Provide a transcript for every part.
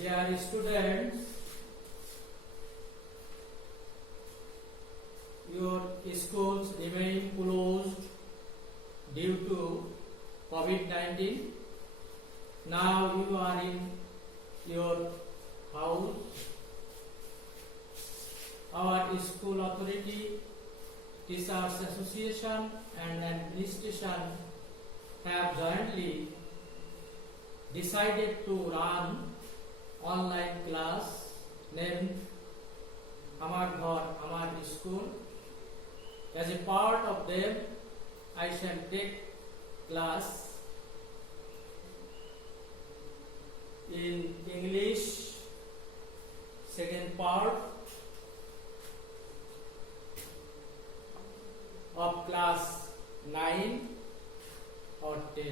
Dear students, your schools remain closed due to COVID-19. Now you are in your house. Our school authority, Teachers Association and administration have jointly decided to run online class named Amar Ghar Amar School. As a part of them, I shall take class in English second part of class 9 or 10.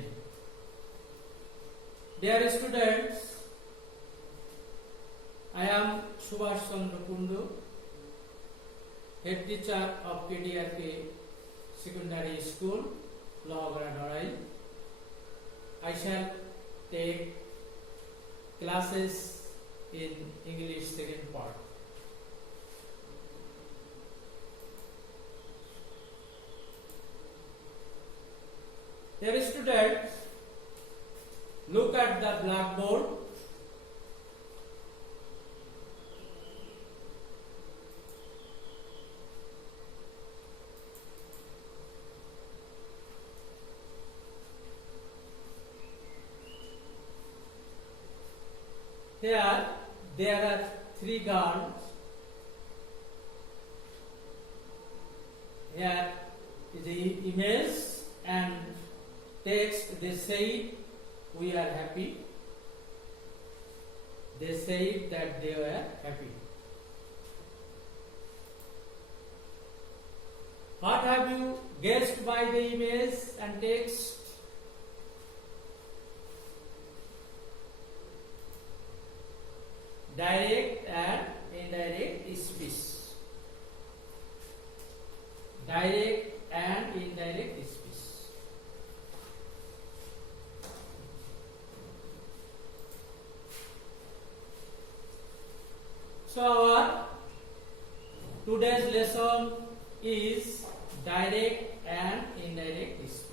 Dear students, I am Subhash Chandra Kundu, head teacher of KDRK Secondary School, Lohagara Dorai. I shall take classes in English second part. Dear students, look at the blackboard. Here there are three girls. Here is the image and text. They say we are happy. They say that they were happy. What have you guessed by the image and text? Direct and indirect speech. Direct and indirect speech. So our today's lesson is direct and indirect speech.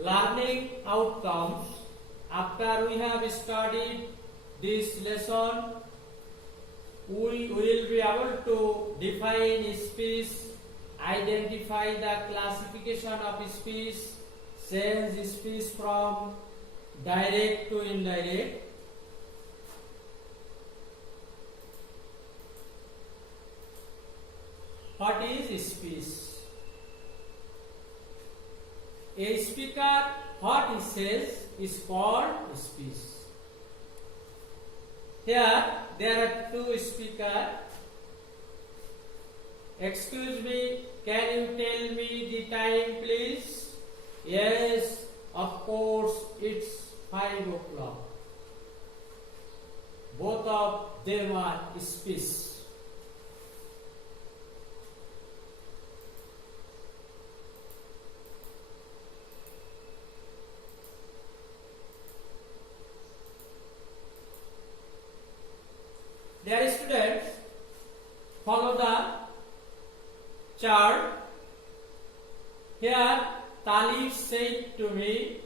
Learning outcomes. After we have studied this lesson, we will be able to define speech, identify the classification of speech, change speech from direct to indirect. What is speech? A speaker, what he says is called speech. Here there are two speakers. Excuse me, can you tell me the time please? Yes, of course, it's 5 o'clock. Both of them are speech. Dear students, follow the chart. Here Talib said to me,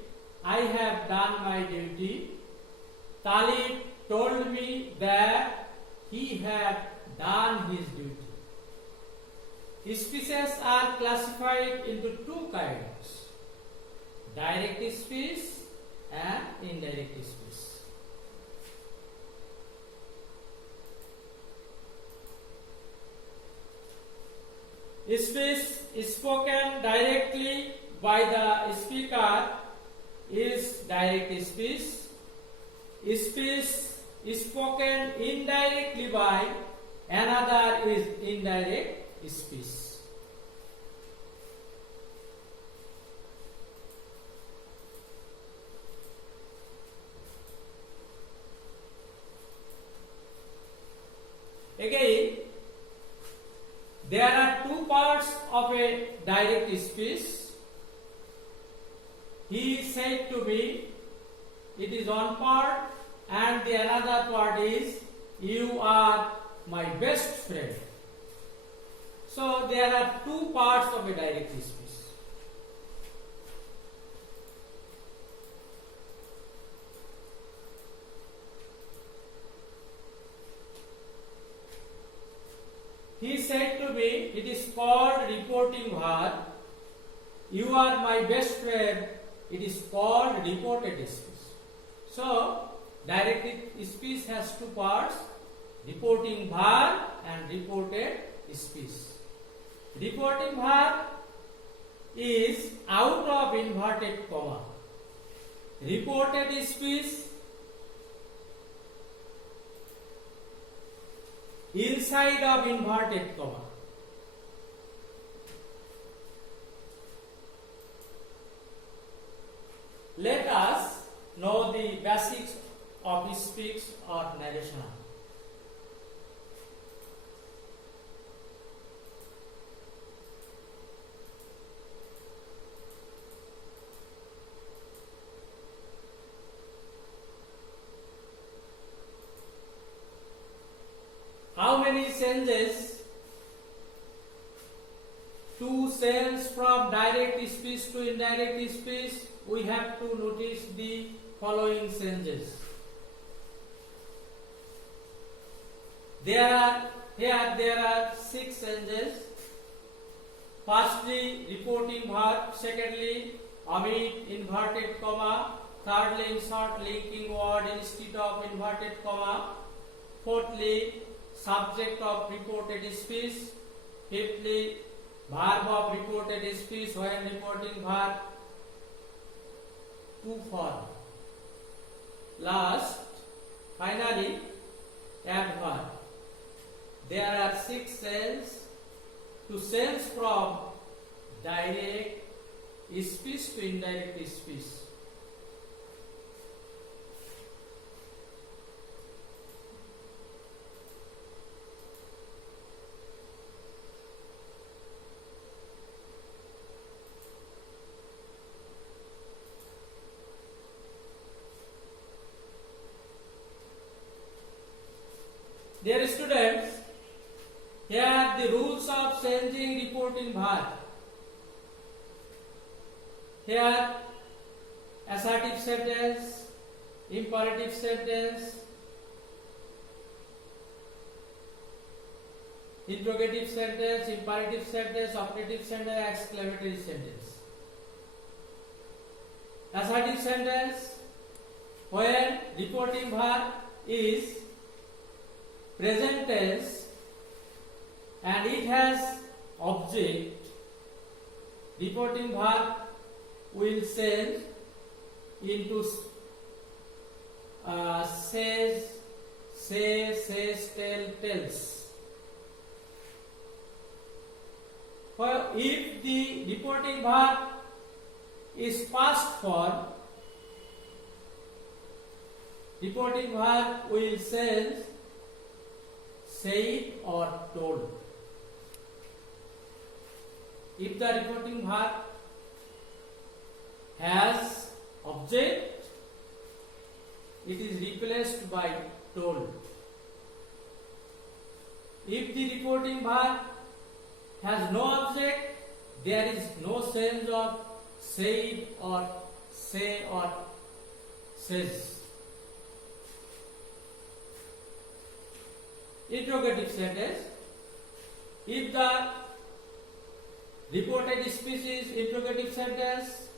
I have done my duty. Talib told me that he had done his duty. Speeches are classified into two kinds, direct speech and indirect speech. Speech spoken directly by the speaker is direct speech. Speech spoken indirectly by another is indirect speech. Again, There are two parts of a direct speech. He said to me, it is one part, and the another part is, you are my best friend. So there are two parts of a direct speech. He said to me, it is called reporting verb. You are my best friend. It is called reported speech. So, direct speech has two parts, reporting verb and reported speech. Reporting verb is out of inverted comma. Reported speech inside of inverted comma. Let us know the basics of speech or narration. How many changes to change from direct speech to indirect speech? We have to notice the following changes. There are 6 changes. Firstly, reporting verb. Secondly, omit inverted comma. Thirdly, insert linking word instead of inverted comma. Fourthly, subject of reported speech. Fifthly, verb of reported speech when reporting verb to form. Last, finally, adverb. There are 6 cells to change from direct speech to indirect speech. Dear students, here are the rules of changing reporting verb. Here, assertive sentence, imperative sentence, interrogative sentence, imperative sentence, operative sentence, exclamatory sentence. Assertive sentence, when reporting verb is present tense and it has object, reporting verb will change into says, tell, tells. If the reporting verb is past form, reporting verb will change said or told. If the reporting verb has object, it is replaced by told. If the reporting verb has no object, there is no change of said or say or says. Interrogative sentence. If the reported speech is interrogative sentence,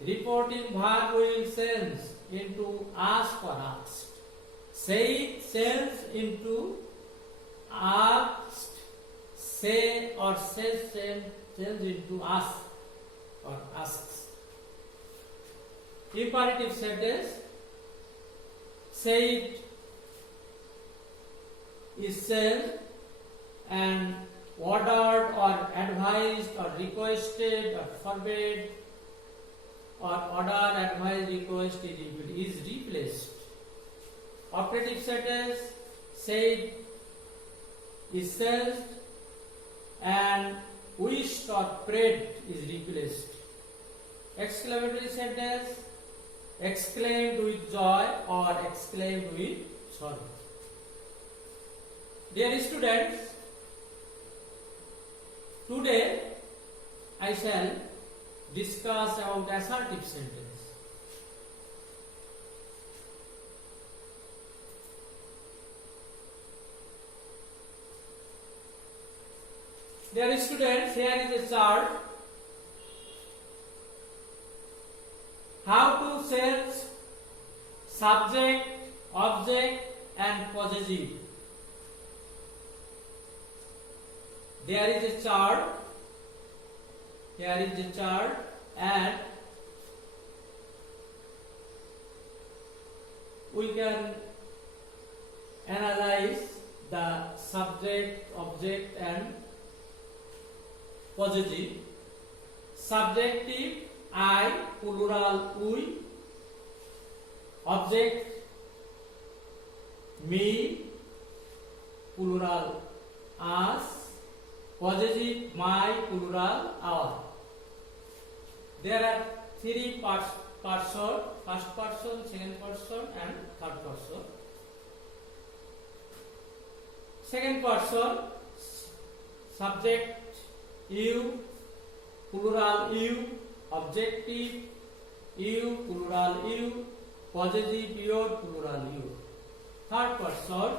reporting verb will change into ask or asked. Say change into asked. Say or says change into ask or asks. Imperative sentence. Said is said and ordered or advised or requested or forbade or order, advise, request is replaced. Operative sentence, said is said wished or prayed is replaced. Exclamatory sentence, exclaimed with joy or exclaimed with sorrow. Dear students, today I shall discuss about assertive sentence. Dear students, here is a chart. How to sense subject, object and possessive. There is a chart. Here is a chart and we can analyze the subject, object and possessive. Subjective I, plural we. Object me, plural us. Possessive my, plural our. There are three person, first person, second person and third person. Second person, subject you, plural you, objective you, plural you, possessive your, plural you. Third person,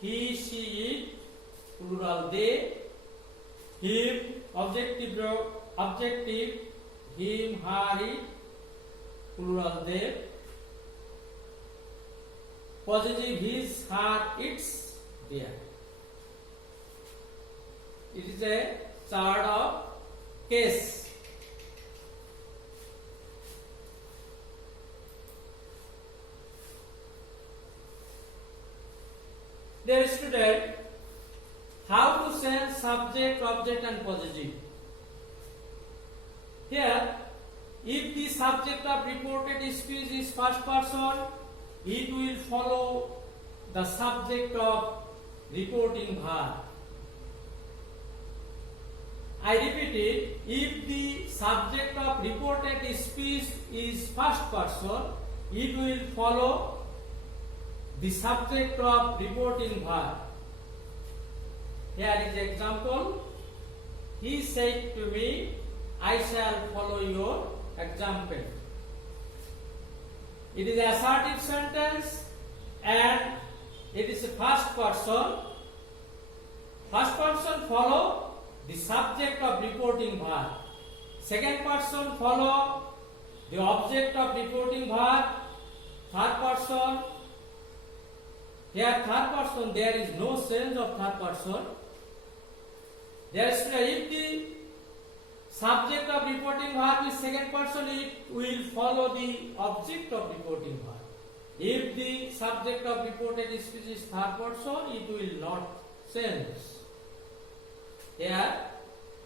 he, she, it, plural they, him, objective him, her, it, plural they, possessive his, her, its, their. It is a chart of case. Dear student, how to sense subject, object and possessive. Here, if the subject of reported speech is first person, it will follow the subject of reporting verb. I repeat it, if the subject of reported speech is first person, it will follow the subject of reporting verb. Here is example. He said to me, I shall follow your example. It is assertive sentence and it is a first person. First person follow the subject of reporting verb. Second person follow the object of reporting verb. Third person, here third person, there is no sense of third person. There is, if the subject of reporting verb is second person, it will follow the object of reporting verb. If the subject of reported speech is third person, it will not sense. Here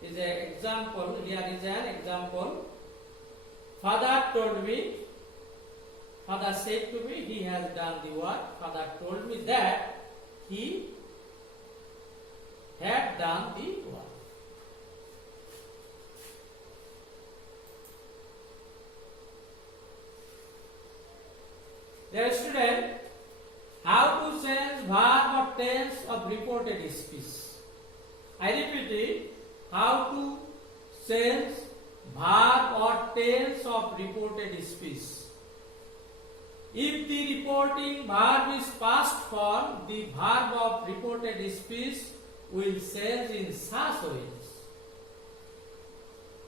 is an example. Here is an example. Father told me. Father said to me, he has done the work. Father told me that he had done the work. Dear student, how to change verb or tense of reported speech. I repeat it, how to change verb or tense of reported speech. If the reporting verb is past form, the verb of reported speech will change in such ways.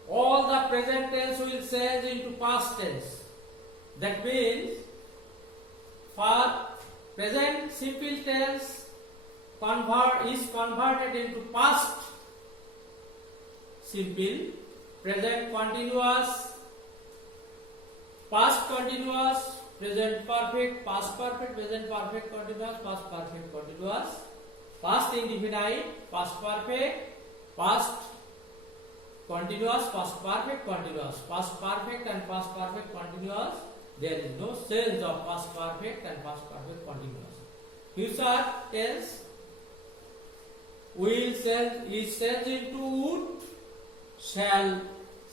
All the present tense will change into past tense. That means, for present simple tense is converted into past simple, present continuous, past continuous, present perfect, past perfect, present perfect continuous, past perfect continuous, past indefinite, past perfect, past continuous, past perfect continuous, past perfect and past perfect continuous. There is no sense of past perfect and past perfect continuous. Future tense, will change, is changed into would, shall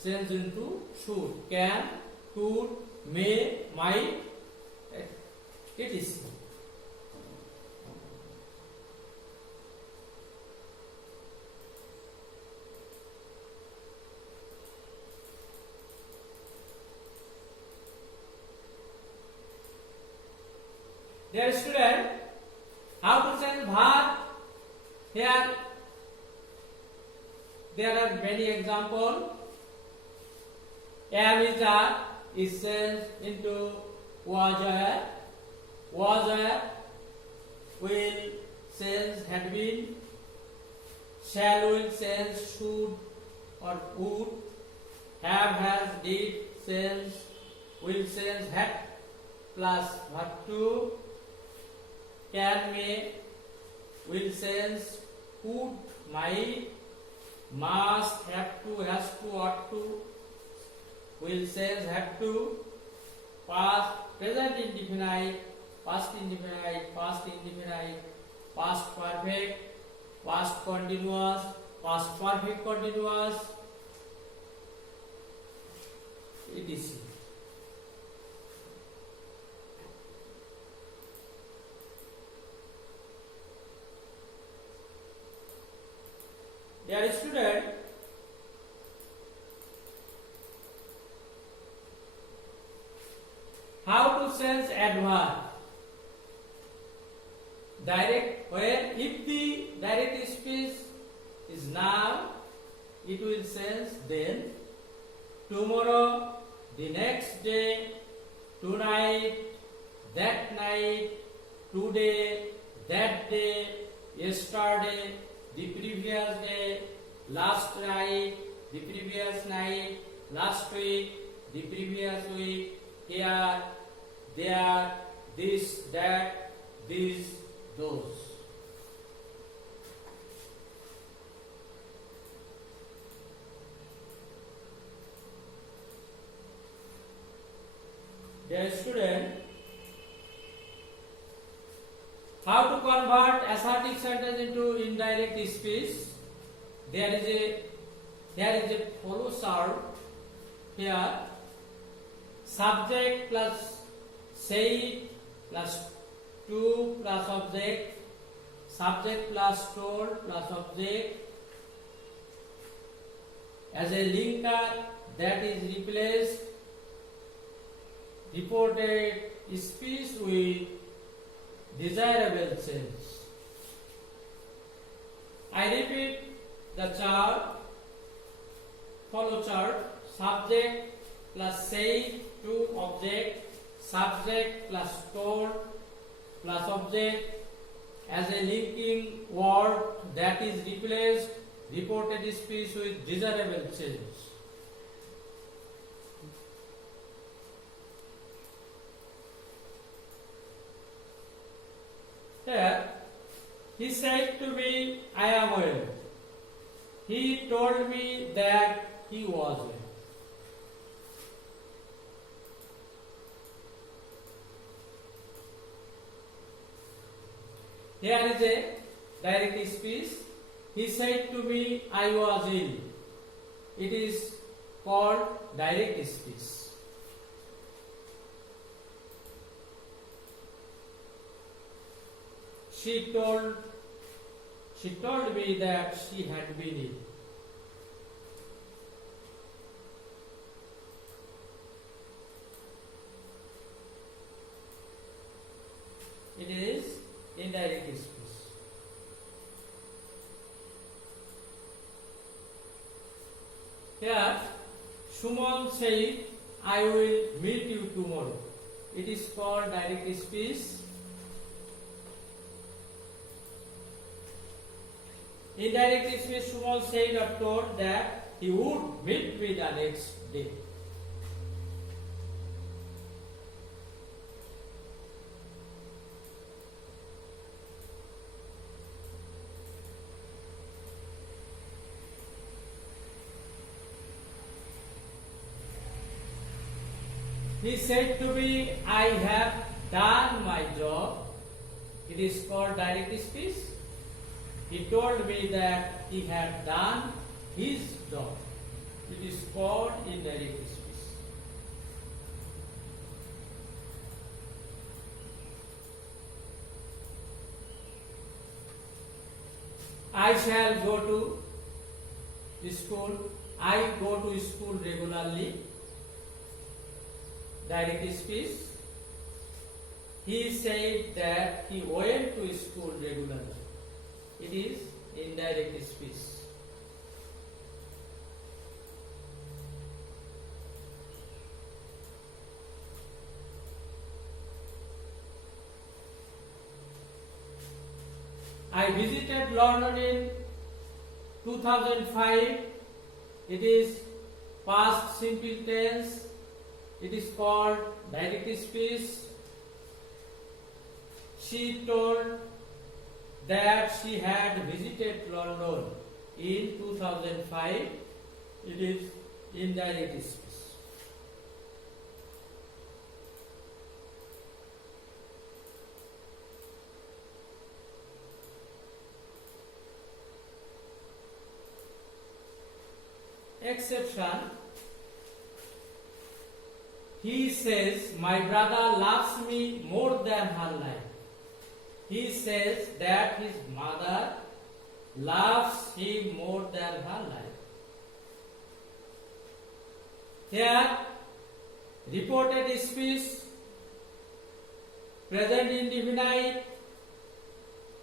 change into should, can, could, may, might, etc. Dear student, how to change verb? Here there are many examples. Am is changed into was a, will change had been, shall will change should or would, have has did change, will change had plus verb to, can may will change could might, must have to has to ought to, will change have to, past present indefinite, past indefinite, past indefinite, past perfect, past continuous, past perfect continuous, etc. Dear student, how to change adverb? Direct, where if the direct speech is now, it will change then, tomorrow, the next day, tonight, that night, today, that day, yesterday, the previous day, last night, the previous night, last week, the previous week, here, there, this, that, these, those. Dear student, how to convert assertive sentence into indirect speech? There is a follow chart here. Subject plus said plus to plus object, subject plus told plus object. As a linker that is replaced reported speech with desirable change. I repeat the chart, follow chart, subject plus said to object, subject plus told plus object, as a linking word that is replaced reported speech with desirable change. Here, he said to me, I am well. He told me that he was well. Here is a direct speech. He said to me, I was ill. It is called direct speech. She told me that she had been ill. It is indirect speech. Here, Suman said, I will meet you tomorrow. It is called direct speech. Indirect speech, Suman said or told that he would meet me the next day. He said to me, I have done my job. It is called direct speech. he told me that he had done his job. It is called indirect speech. I shall go to school. I go to school regularly. Direct speech. He said that he went to school regularly. It is indirect speech. I visited London in 2005. It is past simple tense. It is called direct speech. She told that she had visited London in 2005. It is indirect speech. Exception. He says, my brother loves me more than her life. He says that his mother loves him more than her life. Here, reported speech, present indefinite.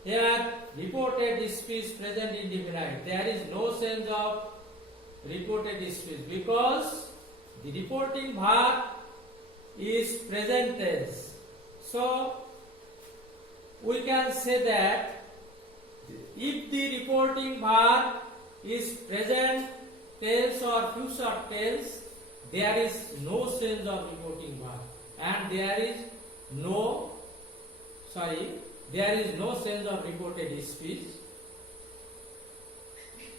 Here, reported speech, present indefinite. There is no sense of reported speech because the reporting verb is present tense. So we can say that if the reporting verb is present tense or future tense, there is no sense of reporting verb and there is no sense of reported speech.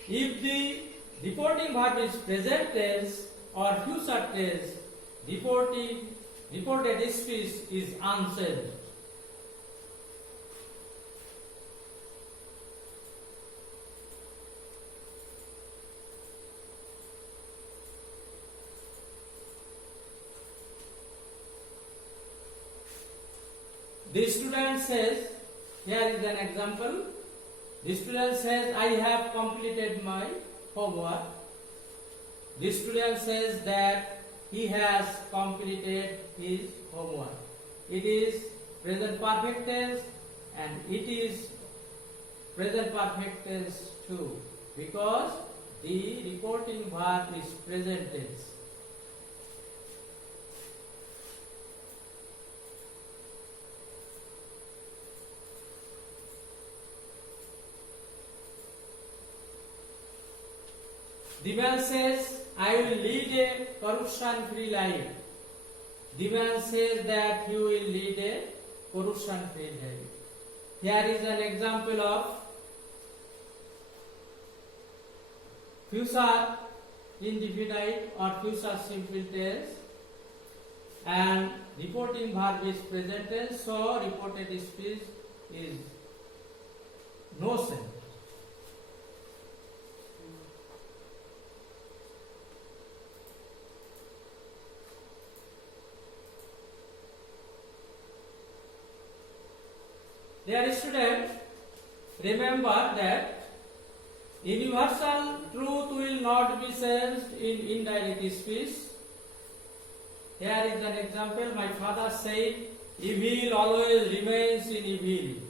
If the reporting verb is present tense or future tense, reported speech is unchanged. The student says, here is an example. The student says, I have completed my homework. The student says that he has completed his homework. It is present perfect tense and it is present perfect tense too because the reporting verb is present tense. The man says, I will lead a corruption-free life. The man says that he will lead a corruption-free life. Here is an example of future indefinite or future simple tense and reporting verb is present tense, so reported speech is no sense. Dear students, remember that universal truth will not be sensed in indirect speech. Here is an example. My father said, evil always remains in evil.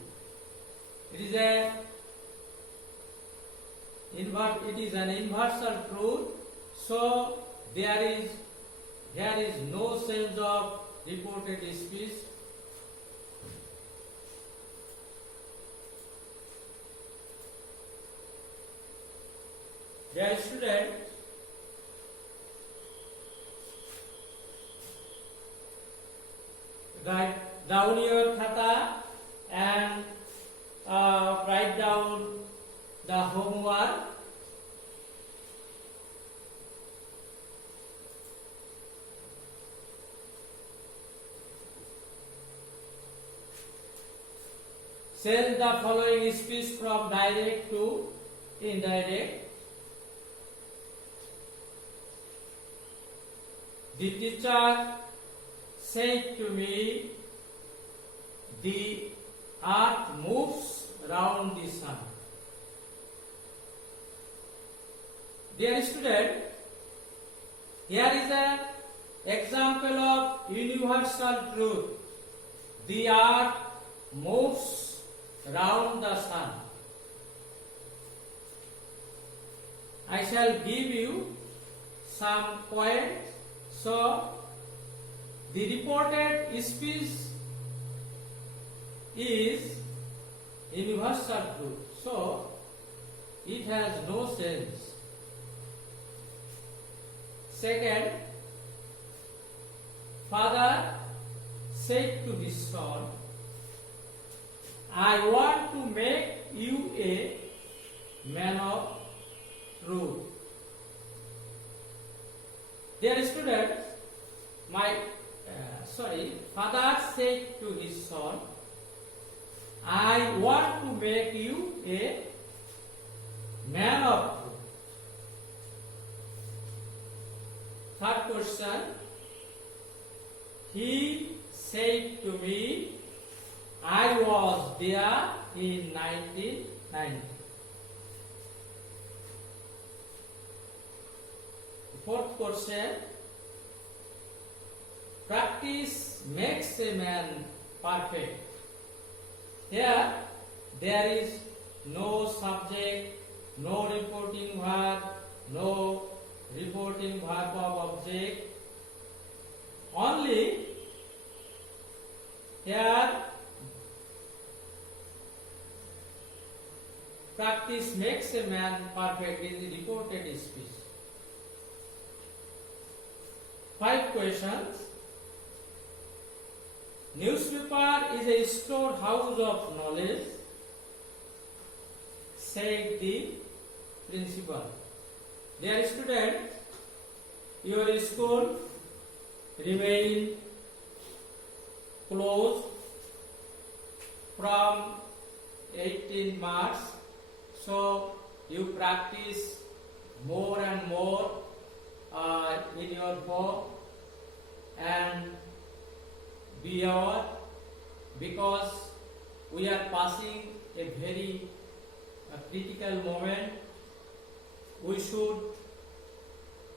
It is an universal truth. So there is no sense of reported speech. Dear student, write down your khata and write down the homework. Change the following speech from direct to indirect. The teacher said to me, the earth moves round the sun. Dear student, here is an example of universal truth. The earth moves round the sun. I shall give you some points. So, the reported speech is universal truth. So, it has no sense. Second, father said to his son, I want to make you a man of truth. Dear students, father said to his son, I want to make you a man of truth. Third question, he said to me, I was there in 1990. Fourth question, practice makes a man perfect. Here, there is no subject, no reporting verb, no reporting verb of object. Only here, practice makes a man perfect in the reported speech. 5 questions. Newspaper is a storehouse of knowledge, said the principal. Dear students, your school remain closed from 18 March. So you practice more and more in your home and be aware, because we are passing a very critical moment. We should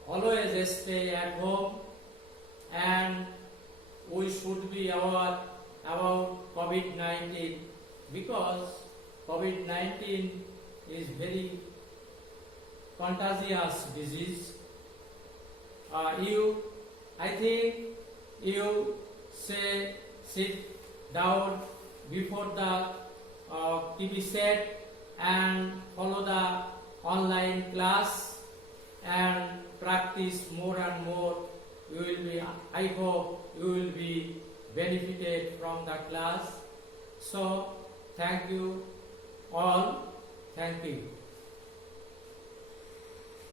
always stay at home and we should be aware about COVID-19, because COVID-19 is very contagious disease. I think you sit down before the TV set and follow the online class and practice more and more. I hope you will be benefited from the class. So, thank you all. Thank you.